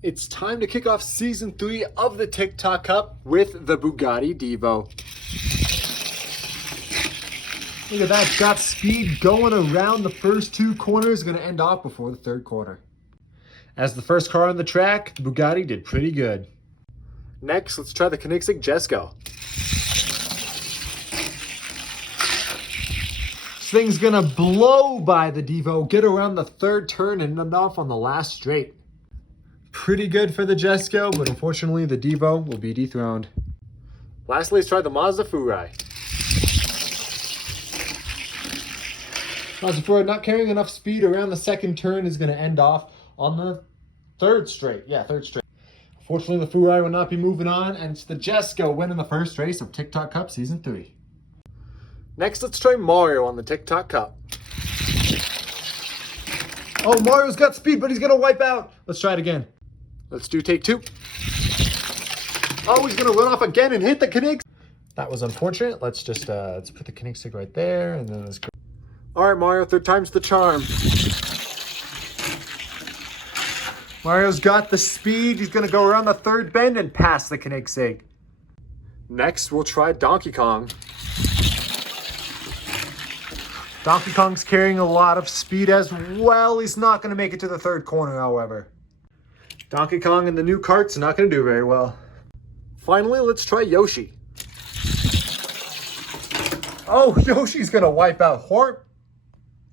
It's time to kick off Season 3 of the TikTok Cup with the Bugatti Divo. Look at that, got speed going around the first two corners, going to end off before the third corner. As the first car on the track, the Bugatti did pretty good. Next, let's try the Koenigsegg Jesko. This thing's going to blow by the Divo, get around the third turn and end off on the last straight. Pretty good for the Jesko, but unfortunately the Divo will be dethroned. Lastly, let's try the Mazda Furai. Mazda Furai not carrying enough speed around the second turn is going to end off on the third straight. Yeah, third straight. Unfortunately, the Furai will not be moving on, and it's the Jesko winning the first race of TikTok Cup Season 3. Next, let's try Mario on the TikTok Cup. Oh, Mario's got speed, but he's going to wipe out. Let's try it again. Let's do take two. Oh, he's going to run off again and hit the Koenigsegg. That was unfortunate. Let's just let's put the Koenigsegg right there, and then let's go. All right, Mario, third time's the charm. Mario's got the speed. He's going to go around the third bend and pass the Koenigsegg. Next, we'll try Donkey Kong. Donkey Kong's carrying a lot of speed as well. He's not going to make it to the third corner, however. Donkey Kong and the new Kart's not going to do very well. Finally, let's try Yoshi. Oh, Yoshi's going to wipe out Horp.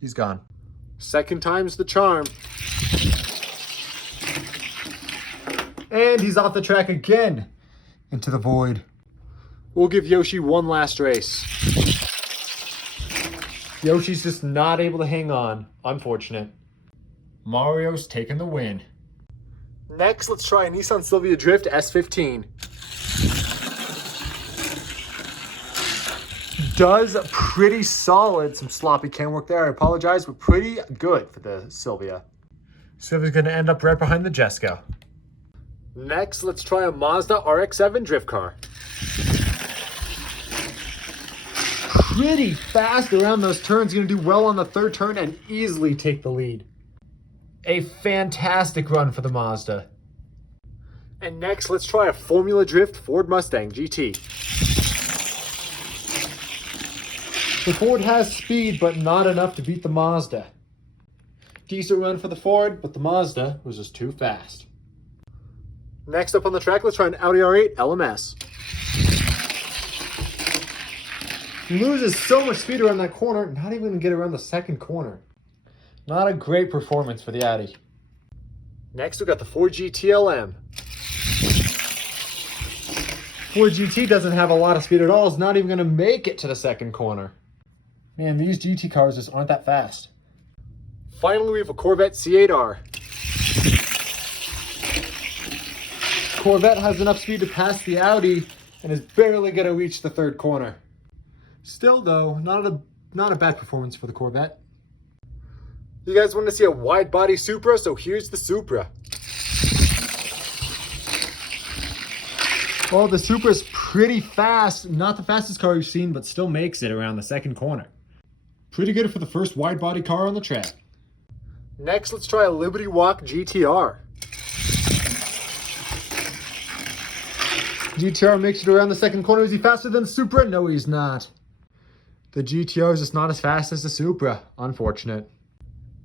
He's gone. Second time's the charm. And he's off the track again into the void. We'll give Yoshi one last race. Yoshi's just not able to hang on. Unfortunate. Mario's taking the win. Next, let's try a Nissan Silvia Drift S15. Does pretty solid. Some sloppy cam work there. I apologize, but pretty good for the Silvia. Silvia's going to end up right behind the Jesko. Next, let's try a Mazda RX-7 drift car. Pretty fast around those turns. Going to do well on the third turn and easily take the lead. A fantastic run for the Mazda. And next, let's try a Formula Drift Ford Mustang GT. The Ford has speed, but not enough to beat the Mazda. Decent run for the Ford, but the Mazda was just too fast. Next up on the track, let's try an Audi R8 LMS. He loses so much speed around that corner, not even going to get around the second corner. Not a great performance for the Audi. Next, we got the Ford GT-LM. Ford GT doesn't have a lot of speed at all. It's not even going to make it to the second corner. Man, these GT cars just aren't that fast. Finally, we have a Corvette C8R. Corvette has enough speed to pass the Audi and is barely going to reach the third corner. Still, though, not a bad performance for the Corvette. You guys want to see a wide body Supra? So here's the Supra. Well, the Supra's pretty fast. Not the fastest car we've seen, but still makes it around the second corner. Pretty good for the first wide body car on the track. Next, let's try a Liberty Walk GTR. GTR makes it around the second corner. Is he faster than the Supra? No, he's not. The GTR is just not as fast as the Supra. Unfortunate.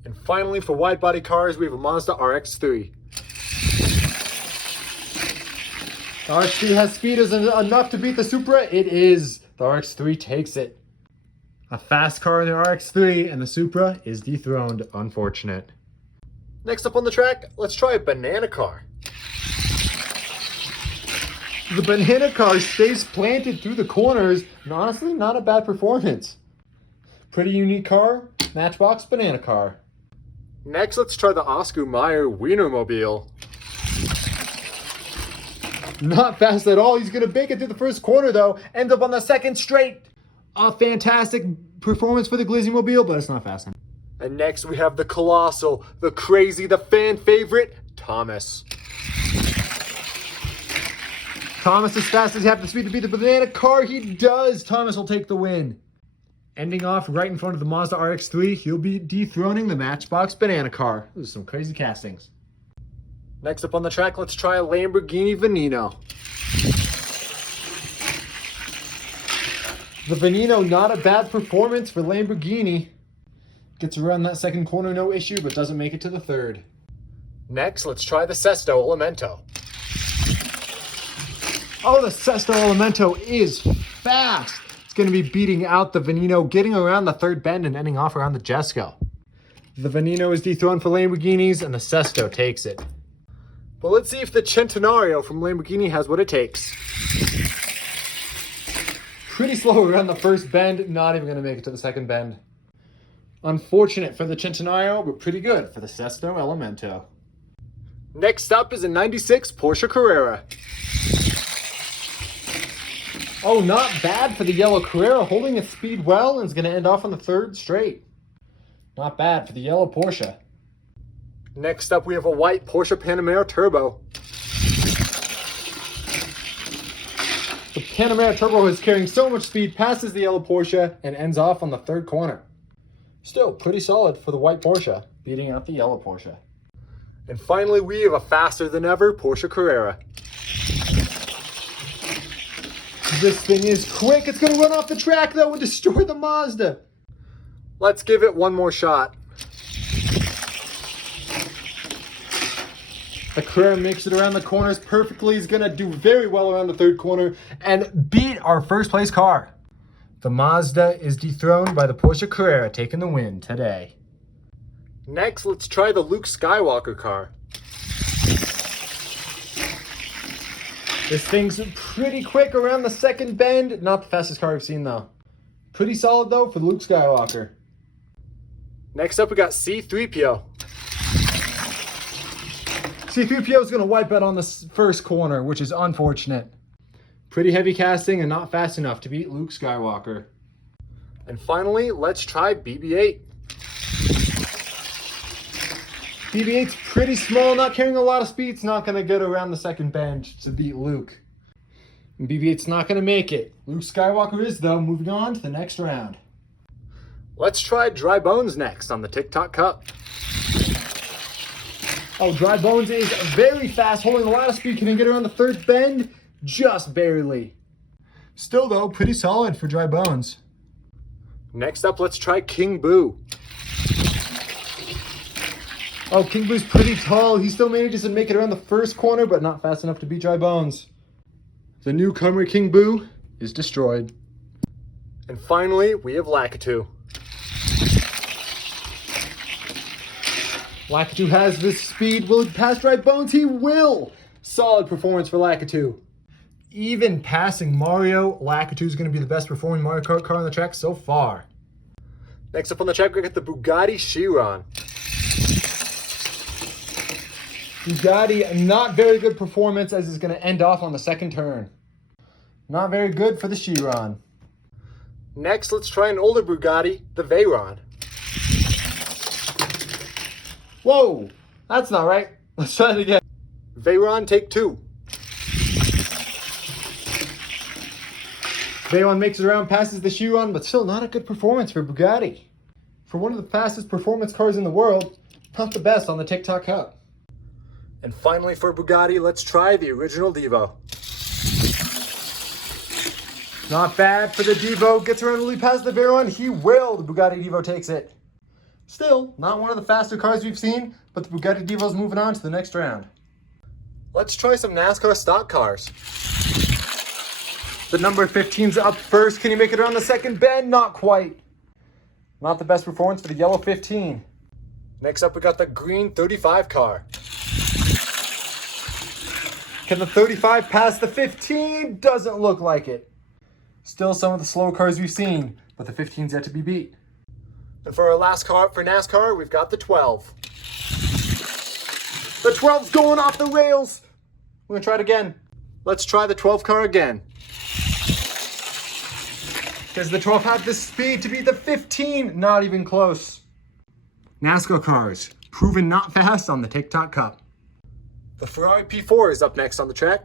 And finally, for wide body cars, we have a Mazda RX-3. The RX-3 has speed enough to beat the Supra. It is. The RX-3 takes it. A fast car in the RX-3, and the Supra is dethroned. Unfortunate. Next up on the track, let's try a banana car. The banana car stays planted through the corners, and honestly, not a bad performance. Pretty unique car, Matchbox banana car. Next, let's try the Oscar Mayer Wienermobile. Not fast at all. He's going to make it to the first corner, though. Ends up on the second straight. A fantastic performance for the Glizzy-mobile, but it's not fast enough. And next, we have the colossal, the crazy, the fan favorite, Thomas. Thomas is fast as he has the speed to beat the banana car. He does. Thomas will take the win. Ending off right in front of the Mazda RX-3, he'll be dethroning the Matchbox banana car. Those are some crazy castings. Next up on the track, let's try a Lamborghini Veneno. The Veneno, not a bad performance for Lamborghini. Gets around that second corner, no issue, but doesn't make it to the third. Next, let's try the Sesto Elemento. Oh, the Sesto Elemento is fast. It's going to be beating out the Veneno, getting around the third bend and ending off around the Jesco. The Veneno is dethroned for Lamborghinis, and the Sesto takes it. But let's see if the Centenario from Lamborghini has what it takes. Pretty slow around the first bend, not even going to make it to the second bend. Unfortunate for the Centenario, but pretty good for the Sesto Elemento. Next up is a 96 Porsche Carrera. Oh, not bad for the yellow Carrera, holding its speed well and is going to end off on the third straight. Not bad for the yellow Porsche. Next up, we have a white Porsche Panamera Turbo. The Panamera Turbo is carrying so much speed, passes the yellow Porsche, and ends off on the third corner. Still pretty solid for the white Porsche, beating out the yellow Porsche. And finally, we have a faster than ever Porsche Carrera. This thing is quick. It's going to run off the track, though, and destroy the Mazda. Let's give it one more shot. The Carrera makes it around the corners perfectly. He's going to do very well around the third corner and beat our first place car. The Mazda is dethroned by the Porsche Carrera, taking the win today. Next, let's try the Luke Skywalker car. This thing's pretty quick around the second bend. Not the fastest car we've seen, though. Pretty solid, though, for the Luke Skywalker. Next up, we got C-3PO. C-3PO is going to wipe out on the first corner, which is unfortunate. Pretty heavy casting and not fast enough to beat Luke Skywalker. And finally, let's try BB-8. BB-8's pretty small, not carrying a lot of speed. It's not going to get around the second bend to beat Luke. And BB-8's not going to make it. Luke Skywalker is, though, moving on to the next round. Let's try Dry Bones next on the TikTok Cup. Oh, Dry Bones is very fast, holding a lot of speed. Can he get around the third bend? Just barely. Still, though, pretty solid for Dry Bones. Next up, let's try King Boo. Oh, King Boo's pretty tall. He still manages to make it around the first corner, but not fast enough to beat Dry Bones. The newcomer King Boo is destroyed. And finally, we have Lakitu. Lakitu has this speed. Will he pass Dry Bones? He will! Solid performance for Lakitu. Even passing Mario, Lakitu is going to be the best performing Mario Kart car on the track so far. Next up on the track, we got the Bugatti Chiron. Bugatti, not very good performance as it's going to end off on the second turn. Not very good for the Chiron. Next, let's try an older Bugatti, the Veyron. Whoa, that's not right. Let's try it again. Veyron, take two. Veyron makes it around, passes the Chiron, but still not a good performance for Bugatti. For one of the fastest performance cars in the world, not the best on the TikTok Cup. And finally for Bugatti, let's try the original Devo. Not bad for the Devo. Gets around, will he pass the Veyron? He will. The Bugatti Devo takes it. Still, not one of the faster cars we've seen, but the Bugatti Devo's moving on to the next round. Let's try some NASCAR stock cars. The number 15's up first. Can he make it around the second bend? Not quite. Not the best performance for the yellow 15. Next up, we got the green 35 car. Can the 35 pass the 15? Doesn't look like it. Still some of the slow cars we've seen, but the 15's yet to be beat. And for our last car for NASCAR, we've got the 12. The 12's going off the rails. We're going to try it again. Let's try the 12 car again. Does the 12 have the speed to beat the 15? Not even close. NASCAR cars, proven not fast on the TikTok Cup. The Ferrari P4 is up next on the track.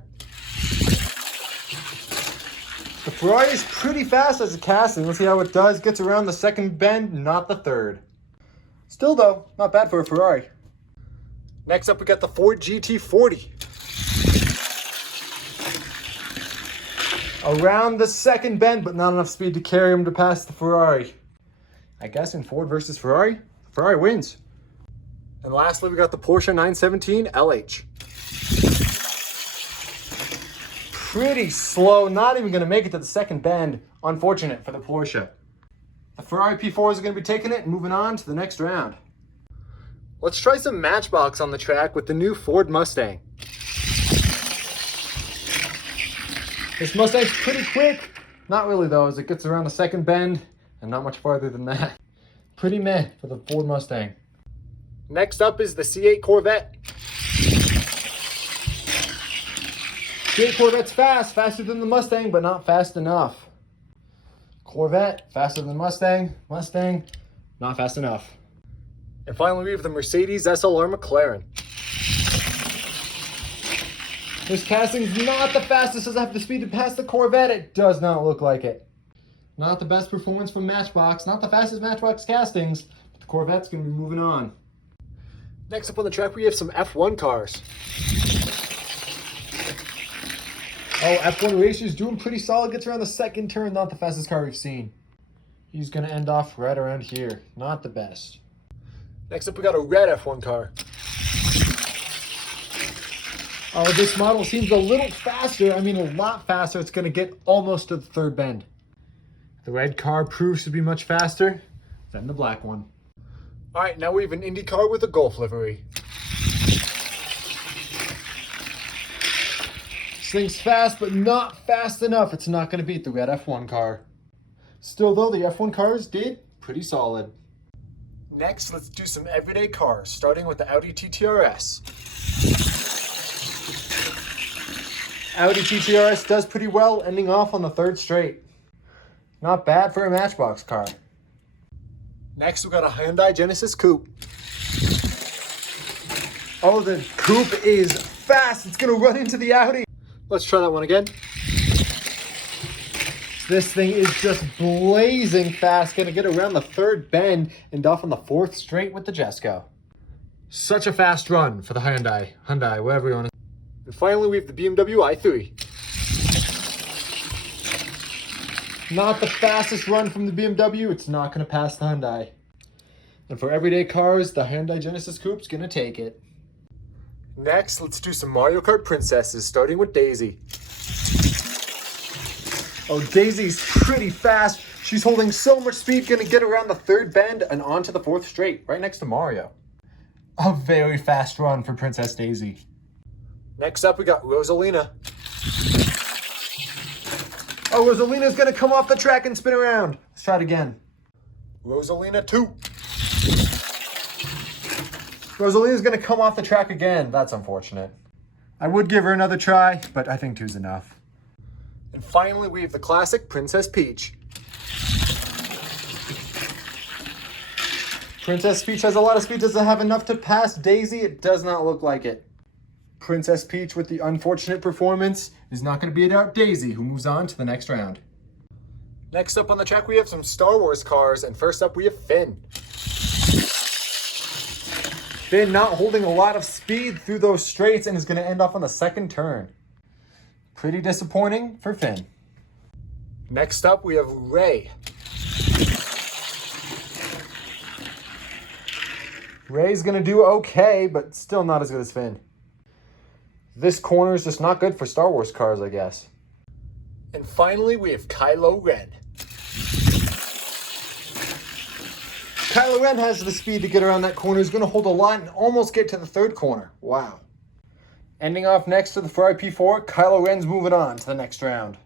The Ferrari is pretty fast as a casting. Let's see how it does. Gets around the second bend, not the third. Still though, not bad for a Ferrari. Next up, we got the Ford GT40. Around the second bend, but not enough speed to carry him to pass the Ferrari. I guess in Ford versus Ferrari, Ferrari wins. And lastly, we got the Porsche 917 LH. Pretty slow, not even gonna make it to the second bend. Unfortunate for the Porsche. The Ferrari P4 is gonna be taking it and moving on to the next round. Let's try some Matchbox on the track with the new Ford Mustang. This Mustang's pretty quick. Not really though, as it gets around the second bend and not much farther than that. Pretty meh for the Ford Mustang. Next up is the C8 Corvette. C8 Corvette's fast, faster than the Mustang, but not fast enough. Corvette, faster than Mustang. Mustang, not fast enough. And finally we have the Mercedes SLR McLaren. This casting's not the fastest. Does it have the speed to pass the Corvette? It does not look like it. Not the best performance from Matchbox. Not the fastest Matchbox castings. But the Corvette's going to be moving on. Next up on the track, we have some F1 cars. Oh, F1 Racer's doing pretty solid. Gets around the second turn. Not the fastest car we've seen. He's going to end off right around here. Not the best. Next up, we got a red F1 car. Oh, this model seems a little faster. I mean, a lot faster. It's going to get almost to the third bend. The red car proves to be much faster than the black one. All right, now we have an Indy car with a Golf livery. This thing's fast, but not fast enough. It's not going to beat the red F1 car. Still, though, the F1 cars did pretty solid. Next, let's do some everyday cars, starting with the Audi TT-RS. Audi TT-RS does pretty well, ending off on the third straight. Not bad for a Matchbox car. Next, we got a Hyundai Genesis Coupe. Oh, the Coupe is fast. It's going to run into the Audi. Let's try that one again. This thing is just blazing fast. Going to get around the third bend and off on the fourth straight with the Jesco. Such a fast run for the Hyundai, whatever you want to. And finally, we have the BMW i3. Not the fastest run from the BMW. It's not going to pass the Hyundai. And for everyday cars, the Hyundai Genesis Coupe's going to take it. Next, let's do some Mario Kart princesses, starting with Daisy. Oh, Daisy's pretty fast. She's holding so much speed, going to get around the third bend and onto the fourth straight, right next to Mario. A very fast run for Princess Daisy. Next up, we got Rosalina. Oh, Rosalina's going to come off the track and spin around. Let's try it again. Rosalina 2. Rosalina's going to come off the track again. That's unfortunate. I would give her another try, but I think 2's enough. And finally, we have the classic Princess Peach. Princess Peach has a lot of speed. Does it have enough to pass Daisy? It does not look like it. Princess Peach, with the unfortunate performance, is not going to beat out Daisy, who moves on to the next round. Next up on the track, we have some Star Wars cars, and first up, we have Finn. Finn not holding a lot of speed through those straights and is going to end off on the second turn. Pretty disappointing for Finn. Next up, we have Ray. Ray's going to do okay, but still not as good as Finn. This corner is just not good for Star Wars cars, I guess. And finally, we have Kylo Ren. Kylo Ren has the speed to get around that corner. He's going to hold a lot and almost get to the third corner. Wow. Ending off next to the Ferrari P4, Kylo Ren's moving on to the next round.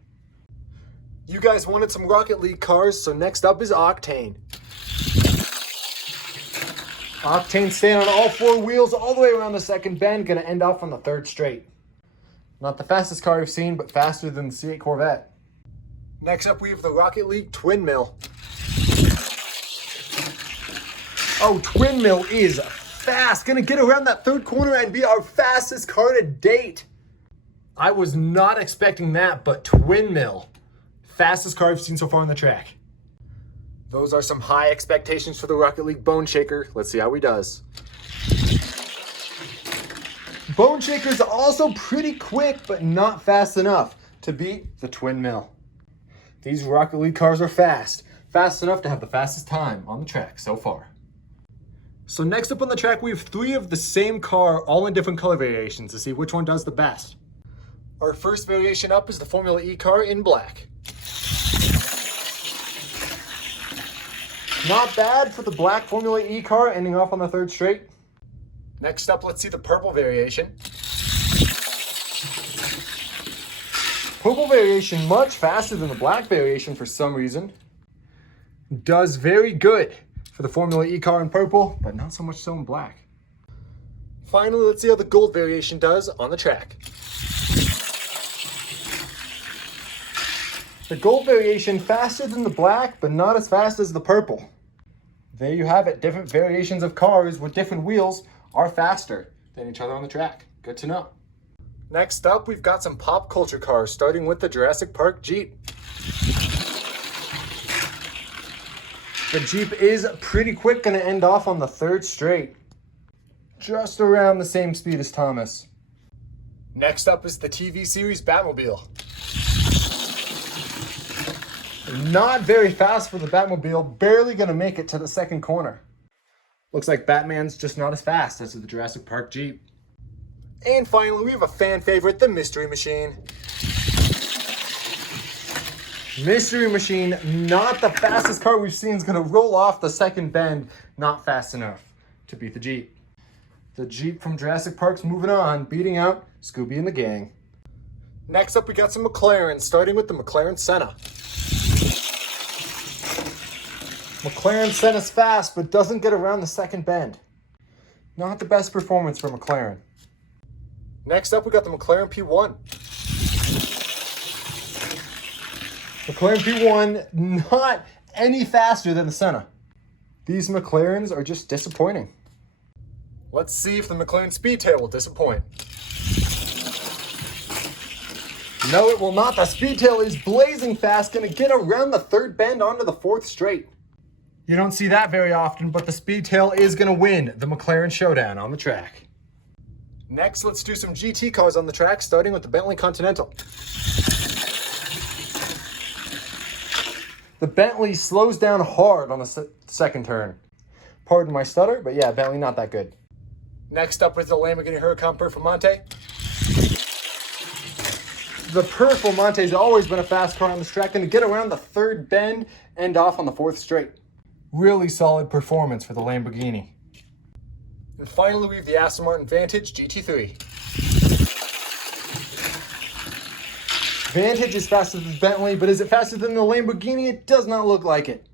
You guys wanted some Rocket League cars, so next up is Octane. Octane staying on all four wheels all the way around the second bend, going to end off on the third straight. Not the fastest car we've seen, but faster than the C8 Corvette. Next up, we have the Rocket League Twin Mill. Oh, Twin Mill is fast. Going to get around that third corner and be our fastest car to date. I was not expecting that, but Twin Mill, fastest car I've seen so far on the track. Those are some high expectations for the Rocket League Bone Shaker. Let's see how he does. Bone Shaker is also pretty quick, but not fast enough to beat the Twin Mill. These Rocket League cars are fast enough to have the fastest time on the track so far. So next up on the track, we have 3 of the same car, all in different color variations to see which one does the best. Our first variation up is the Formula E car in black. Not bad for the black Formula E car, ending off on the 3rd straight. Next up, let's see the purple variation. Purple variation much faster than the black variation for some reason. Does very good for the Formula E car in purple, but not so much so in black. Finally, let's see how the gold variation does on the track. The gold variation faster than the black, but not as fast as the purple. There you have it. Different variations of cars with different wheels are faster than each other on the track. Good to know. Next up, we've got some pop culture cars, starting with the Jurassic Park Jeep. The Jeep is pretty quick, going to end off on the 3rd straight. Just around the same speed as Thomas. Next up is the TV series Batmobile. Not very fast for the Batmobile, barely going to make it to the 2nd corner. Looks like Batman's just not as fast as the Jurassic Park Jeep. And finally, we have a fan favorite, the Mystery Machine. Mystery Machine, not the fastest car we've seen, is going to roll off the 2nd bend, not fast enough to beat the Jeep. The Jeep from Jurassic Park's moving on, beating out Scooby and the gang. Next up, we got some McLarens, starting with the McLaren Senna. McLaren Senna's fast, but doesn't get around the 2nd bend. Not the best performance for McLaren. Next up, we got the McLaren P1. McLaren P1, not any faster than the Senna. These McLarens are just disappointing. Let's see if the McLaren Speedtail will disappoint. No, it will not. The Speedtail is blazing fast, going to get around the 3rd bend onto the 4th straight. You don't see that very often, but the Speedtail is going to win the McLaren showdown on the track. Next, let's do some GT cars on the track, starting with the Bentley Continental. The Bentley slows down hard on the 2nd turn. Pardon my stutter, but yeah, Bentley not that good. Next up is the Lamborghini Huracan Performante. The Performante has always been a fast car on this track, going to get around the 3rd bend, end off on the 4th straight. Really solid performance for the Lamborghini. And finally, we have the Aston Martin Vantage GT3. Vantage is faster than Bentley, but is it faster than the Lamborghini? It does not look like it,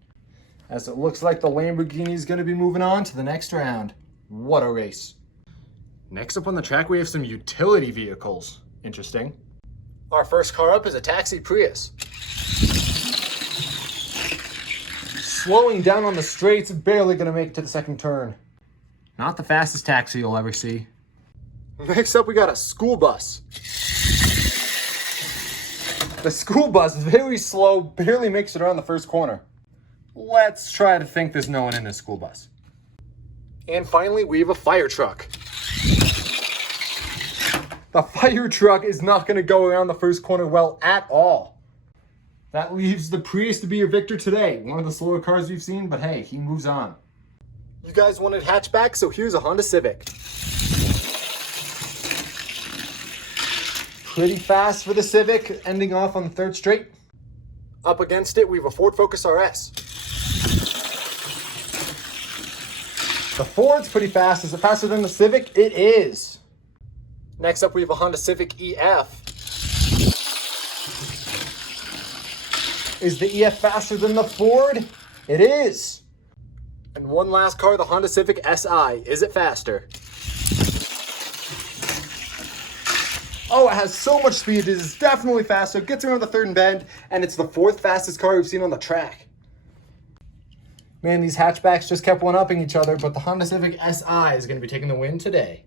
as it looks like the Lamborghini is going to be moving on to the next round. What a race. Next up on the track, we have some utility vehicles. Interesting. Our first car up is a taxi Prius. Slowing down on the straights, barely going to make it to the 2nd turn. Not the fastest taxi you'll ever see. Next up, we got a school bus. The school bus is very slow, barely makes it around the 1st corner. Let's try to think there's no one in this school bus. And finally, we have a fire truck. The fire truck is not going to go around the 1st corner well at all. That leaves the Prius to be your victor today. One of the slower cars we've seen, but hey, he moves on. You guys wanted hatchback, so here's a Honda Civic. Pretty fast for the Civic, ending off on the 3rd straight. Up against it, we have a Ford Focus RS. The Ford's pretty fast. Is it faster than the Civic? It is. Next up, we have a Honda Civic EF. Is the EF faster than the Ford? It is. And one last car, the Honda Civic SI. Is it faster? Oh, it has so much speed. It is definitely faster. It gets around the 3rd bend, and it's the 4th fastest car we've seen on the track. Man, these hatchbacks just kept one-upping each other, but the Honda Civic SI is going to be taking the win today.